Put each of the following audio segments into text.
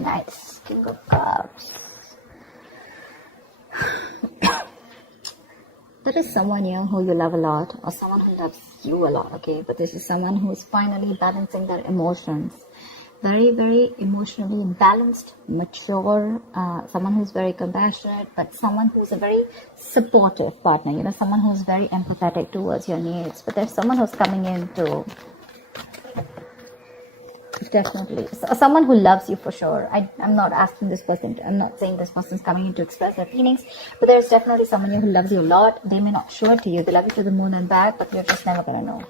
Nice. King of Cups. There is someone here who you love a lot, or someone who loves you a lot, okay? But this is someone who is finally balancing their emotions. Very, very emotionally balanced, mature, someone who's very compassionate, but someone who's a very supportive partner, you know, someone who's very empathetic towards your needs. But there's someone who's coming in to definitely, someone who loves you for sure. I'm not asking this person, I'm not saying this person's coming in to express their feelings, but there's definitely someone here who loves you a lot. They may not show it to you, they love you to the moon and back, but you're just never gonna know.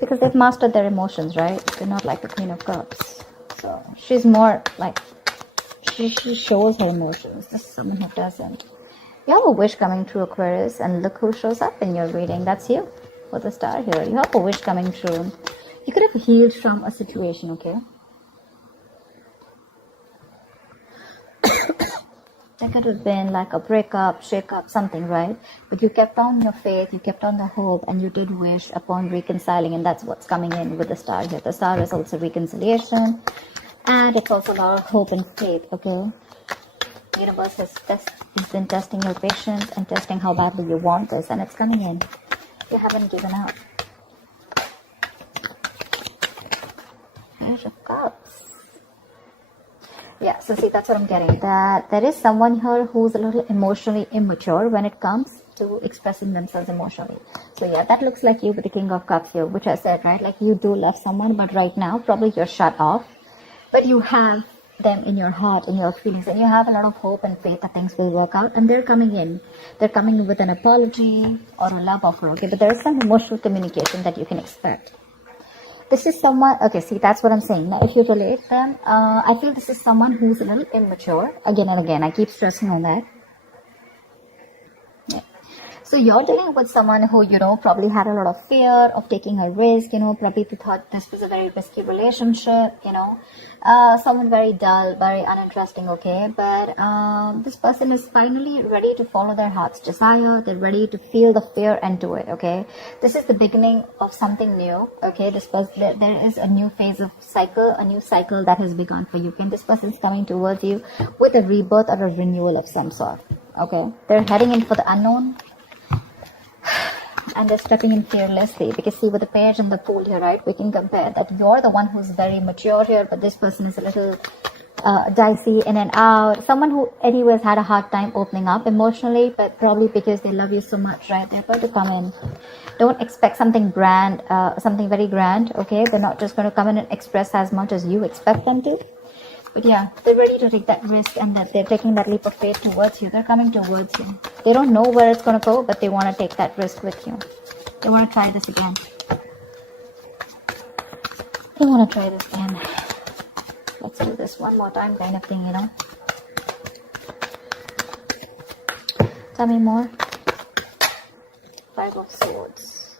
Because they've mastered their emotions, right? They're not like the Queen of Cups. So she's more like, she shows her emotions. This is someone who doesn't. You have a wish coming true, Aquarius, and look who shows up in your reading. That's you, with the star here. You have a wish coming true. You could have healed from a situation, okay? That could have been like a breakup, shake-up, something, right? But you kept on your faith, you kept on the hope, and you did wish upon reconciling, and that's what's coming in with the star here. The star is also reconciliation, and it's also a lot of hope and faith, okay? The universe has been testing your patience and testing how badly you want this, and it's coming in. You haven't given up. Page of Cups. Yeah, so see, that's what I'm getting. That there is someone here who's a little emotionally immature when it comes to expressing themselves emotionally. So yeah, that looks like you with the King of Cups here, which I said, right? Like you do love someone, but right now probably you're shut off. But you have them in your heart, in your feelings, and you have a lot of hope and faith that things will work out, and they're coming in. They're coming in with an apology or a love offer, okay? But there is some emotional communication that you can expect. This is someone, okay, see, that's what I'm saying. Now, if you relate them, I feel this is someone who's a little immature. Again and again, I keep stressing on that. Yeah. So you're dealing with someone who, you know, probably had a lot of fear of taking a risk, you know, probably thought this was a very risky relationship, you know. Someone very dull, very uninteresting, okay? But this person is finally ready to follow their heart's desire. They're ready to feel the fear and do it, okay? This is the beginning of something new, okay? This person, there is a new phase of cycle, a new cycle that has begun for you, and this person is coming towards you with a rebirth or a renewal of some sort, okay? They're heading in for the unknown. And they're stepping in fearlessly, because see, with the page and the fool here, right, we can compare that you're the one who's very mature here, but this person is a little dicey, in and out. Someone who anyways had a hard time opening up emotionally, but probably because they love you so much, right, they're going to come in. Don't expect something grand, something very grand, okay? They're not just going to come in and express as much as you expect them to. But yeah, they're ready to take that risk, and that they're taking that leap of faith towards you. They're coming towards you. They don't know where it's going to go, but they want to take that risk with you. They want to try this again. They want to try this again. Let's do this one more time, kind of thing, you know. Tell me more. Five of Swords.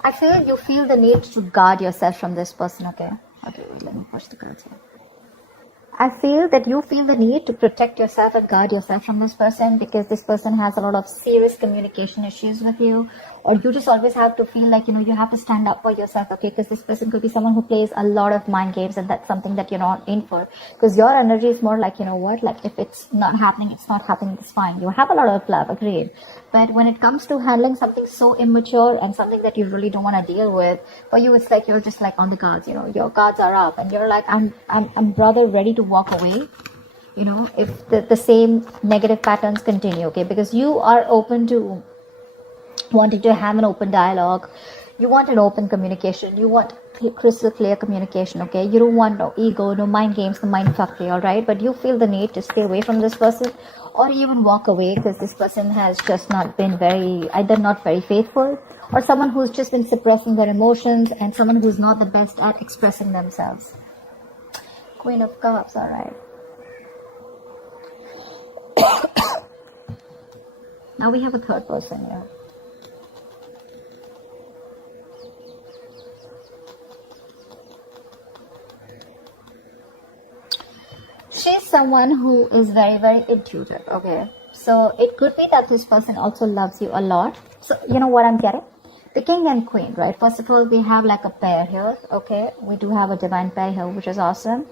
I feel you feel the need to guard yourself from this person, okay? Okay, wait, let me push the cards here. I feel that you feel the need to protect yourself and guard yourself from this person, because this person has a lot of serious communication issues with you, or you just always have to feel like, you know, you have to stand up for yourself, okay? Because this person could be someone who plays a lot of mind games, and that's something that you're not in for, because your energy is more like, you know what, like if it's not happening, it's not happening, it's fine. You have a lot of love, agreed, but when it comes to handling something so immature and something that you really don't want to deal with, for you it's like you're just like on the guards, you know, your guards are up, and you're like, I'm rather ready to walk away, you know, if the same negative patterns continue, okay? Because you are open to wanting to have an open dialogue. You want an open communication. You want crystal clear communication, okay? You don't want no ego, no mind games, no mind fuckery, all right? But you feel the need to stay away from this person, or even walk away, because this person has just not been either not very faithful, or someone who's just been suppressing their emotions, and someone who's not the best at expressing themselves. Queen of Cups, all right. Now we have a third person here. She's someone who is very, very intuitive, okay? So it could be that this person also loves you a lot. So you know what I'm getting? The king and queen, right? First of all, we have like a pair here, okay? We do have a divine pair here, which is awesome.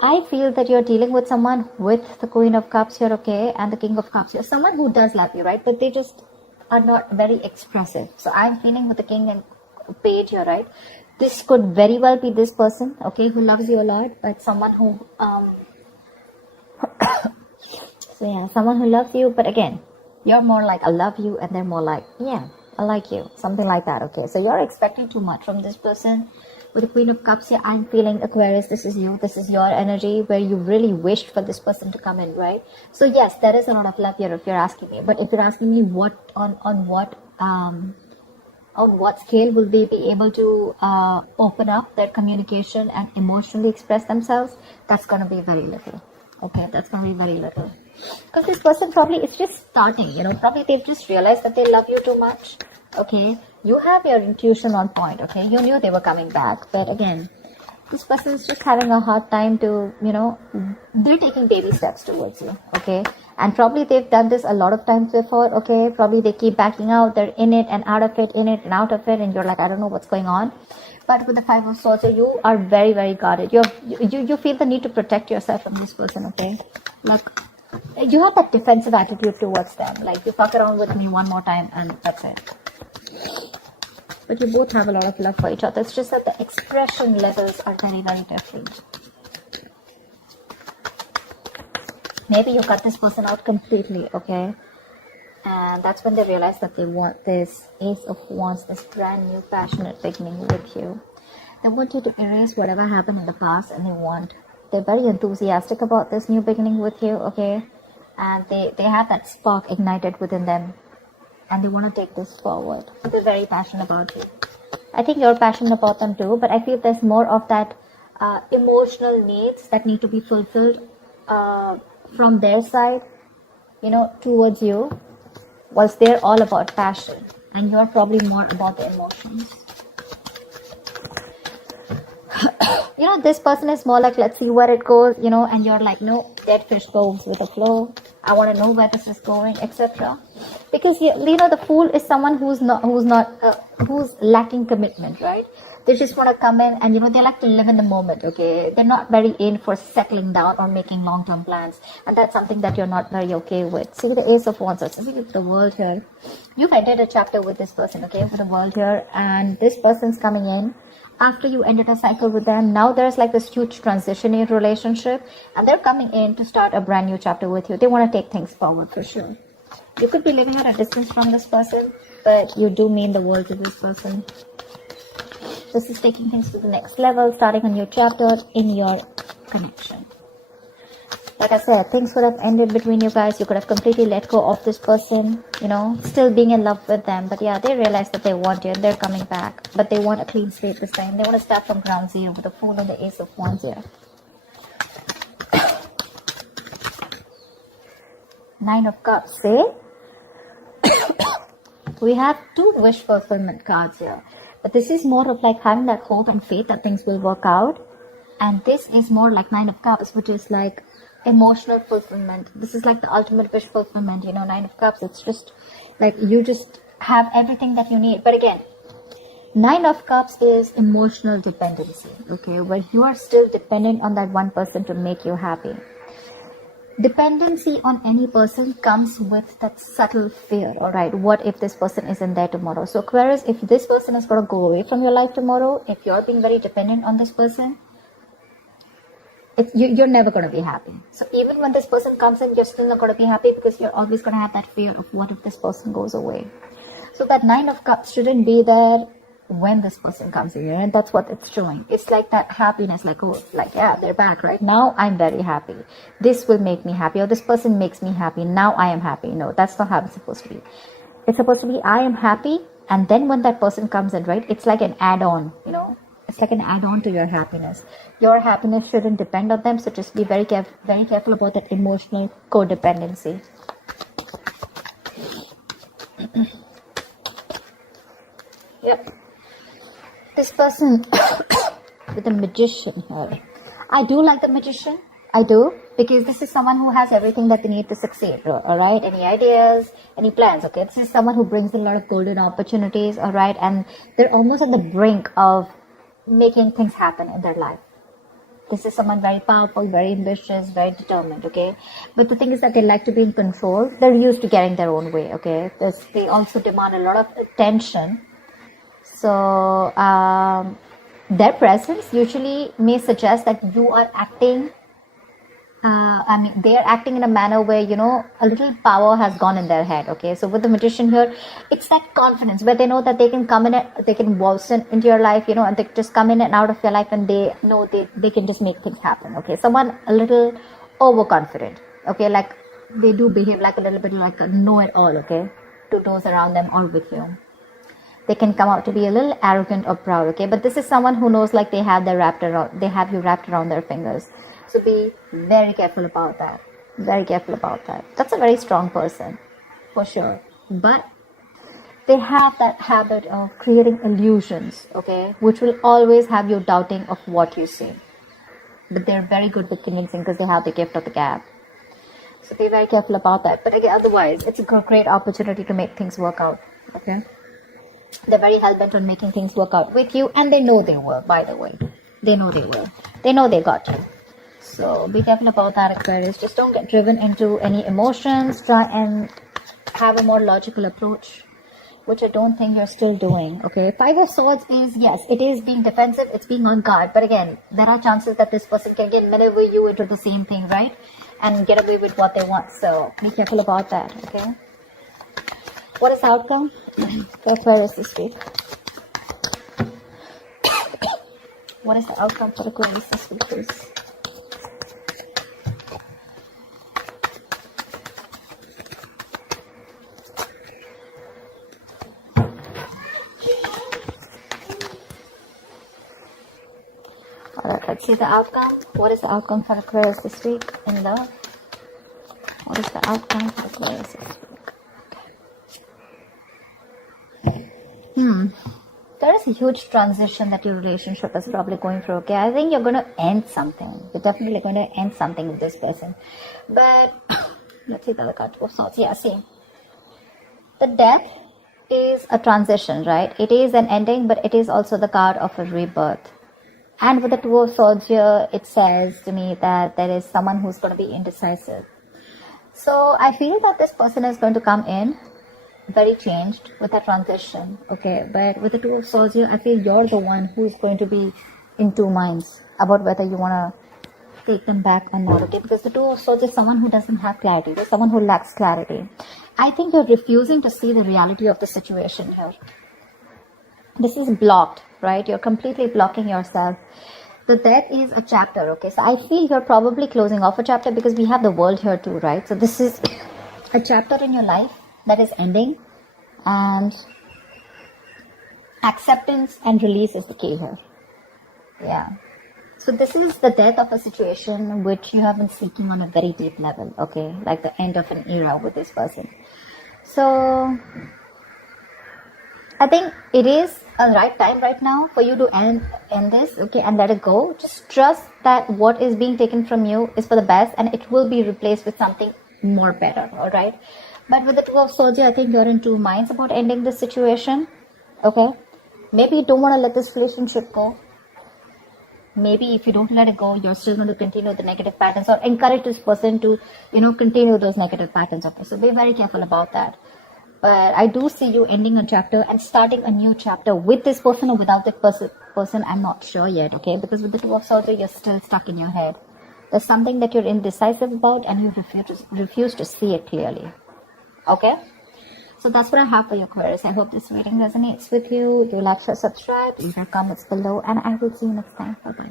I feel that you're dealing with someone with the Queen of Cups here, okay? And the King of Cups here. Someone who does love you, right? But they just are not very expressive. So I'm feeling with the King and Page here, right? This could very well be this person, okay, who loves you a lot, but someone who, so yeah, someone who loves you, but again, you're more like, I love you, and they're more like, yeah, I like you, something like that, okay? So you're expecting too much from this person. With the Queen of Cups here, I'm feeling, Aquarius, this is you, this is your energy, where you really wished for this person to come in, right? So yes, there is a lot of love here if you're asking me, but if you're asking me what, on what scale will they be able to open up their communication and emotionally express themselves, that's going to be very little, okay? That's going to be very little. Because this person probably is just starting, you know, probably they've just realized that they love you too much, okay? You have your intuition on point, okay? You knew they were coming back, but again, this person is just having a hard time to, you know, they're taking baby steps towards you, okay? And probably they've done this a lot of times before, okay? Probably they keep backing out, they're in it and out of it, in it and out of it, and you're like, I don't know what's going on. But with the Five of Swords, you are very, very guarded. You feel the need to protect yourself from this person, okay? Like, you have that defensive attitude towards them. Like, you fuck around with me one more time and that's it. But you both have a lot of love for each other. It's just that the expression levels are very, very different. Maybe you cut this person out completely, okay? And that's when they realize that they want this Ace of Wands, this brand new passionate beginning with you. They want you to erase whatever happened in the past, and they're very enthusiastic about this new beginning with you, okay? And they have that spark ignited within them, and they want to take this forward. They're very passionate about you. I think you're passionate about them too, but I feel there's more of that emotional needs that need to be fulfilled from their side, you know, towards you, whilst they're all about passion, and you're probably more about the emotions. You know, this person is more like, let's see where it goes, you know, and you're like, no, dead fish goes with the flow. I want to know where this is going, etc. Because you know, the Fool is someone who's lacking commitment, right? They just want to come in and, you know, they like to live in the moment, okay? They're not very in for settling down or making long-term plans, and that's something that you're not very okay with. See the Ace of Wands, see with the World here. You've ended a chapter with this person, okay, with the World here, and this person's coming in after you ended a cycle with them. Now there's like this huge transition in your relationship, and they're coming in to start a brand new chapter with you. They want to take things forward for sure. You could be living at a distance from this person, but you do mean the world to this person. This is taking things to the next level, starting a new chapter in your connection. Like I said, things would have ended between you guys. You could have completely let go of this person, you know, still being in love with them. But yeah, they realize that they want you and they're coming back. But they want a clean slate this time. They want to start from ground zero with the Fool and the Ace of Wands here. Nine of Cups, eh? We have two wish fulfillment cards here. But this is more of like having that hope and faith that things will work out. And this is more like Nine of Cups, which is like emotional fulfillment. This is like the ultimate wish fulfillment, you know, Nine of Cups. It's just like you just have everything that you need. But again, Nine of Cups is emotional dependency, okay, where you are still dependent on that one person to make you happy. Dependency on any person comes with that subtle fear, all right? What if this person isn't there tomorrow? So Aquarius, if this person is going to go away from your life tomorrow, if you're being very dependent on this person, you're never going to be happy. So even when this person comes in, you're still not going to be happy because you're always going to have that fear of what if this person goes away. So that Nine of Cups shouldn't be there when this person comes in, and that's what it's showing. It's like that happiness, like, oh, like, yeah, they're back right now. I'm very happy. This will make me happy, or this person makes me happy. Now I am happy. No, that's not how it's supposed to be. It's supposed to be I am happy, and then when that person comes in, right, it's like an add-on, you know. It's like an add-on to your happiness. Your happiness shouldn't depend on them, so just be very careful about that emotional codependency. Yep. This person with the Magician here. I do like the Magician. I do. because this is someone who has everything that they need to succeed. All right, any ideas, any plans? Okay, this is someone who brings a lot of golden opportunities. All right, and they're almost at the brink of making things happen in their life. This is someone very powerful, very ambitious, very determined, okay? But the thing is that they like to be in control. They're used to getting their own way, okay? They also demand a lot of attention. So their presence usually may suggest that you are acting, they are acting in a manner where, a little power has gone in their head, okay? So with the Magician here, it's that confidence where they know that they can come in, they can waltz into your life, and they just come in and out of your life, and they know they can just make things happen, okay? Someone a little overconfident, okay? Like they do behave like a little bit like a know-it-all, okay? To those around them or with you. They can come out to be a little arrogant or proud, okay? But this is someone who knows like they have you wrapped around their fingers. So be very careful about that. Very careful about that. That's a very strong person, for sure. But they have that habit of creating illusions, okay? Which will always have you doubting of what you see. But they're very good with convincing because they have the gift of the gab. So be very careful about that. But again, otherwise, it's a great opportunity to make things work out, okay? They're very hell-bent on making things work out with you, and they know they will, by the way. They know they will. They know they got you. So be careful about that, Aquarius. Just don't get driven into any emotions. Try and have a more logical approach, which I don't think you're still doing, okay? Five of Swords is, yes, it is being defensive. It's being on guard. But again, there are chances that this person can again maneuver you into the same thing, right? And get away with what they want. So be careful about that, okay? What is the outcome for Aquarius this week? What is the outcome for Aquarius this week, please? Alright, let's see the outcome. What is the outcome for Aquarius this week in love? What is the outcome for Aquarius this week? There is a huge transition that your relationship is probably going through, okay? I think you're going to end something. You're definitely going to end something with this person. But, let's see the other card. Oh, Swords. Yeah, see. The Death is a transition, right? It is an ending, but it is also the card of a rebirth. And with the Two of Swords here, it says to me that there is someone who's going to be indecisive. So, I feel that this person is going to come in very changed with that transition, okay? But with the Two of Swords here, I feel you're the one who is going to be in two minds about whether you want to take them back or not, okay? Because the Two of Swords is someone who doesn't have clarity. There's someone who lacks clarity. I think you're refusing to see the reality of the situation here. This is blocked, right? You're completely blocking yourself. The Death is a chapter, okay? So I feel you're probably closing off a chapter because we have the World here too, right? So this is a chapter in your life that is ending, and acceptance and release is the key here. Yeah. So this is the death of a situation which you have been seeking on a very deep level, okay? Like the end of an era with this person. So I think it is a right time right now for you to end this, okay, and let it go. Just trust that what is being taken from you is for the best, and it will be replaced with something more better, all right? But with the Two of Swords, I think you're in two minds about ending this situation, okay? Maybe you don't want to let this relationship go. Maybe if you don't let it go, you're still going to continue the negative patterns or encourage this person to, continue those negative patterns, okay? So be very careful about that. But I do see you ending a chapter and starting a new chapter with this person or without this person. I'm not sure yet, okay? Because with the Two of Swords, you're still stuck in your head. There's something that you're indecisive about and you refuse to see it clearly. Okay, so that's what I have for you, Aquarius. I hope this reading resonates with you. Do like, share, subscribe, leave your comments below, and I will see you next time. Bye-bye.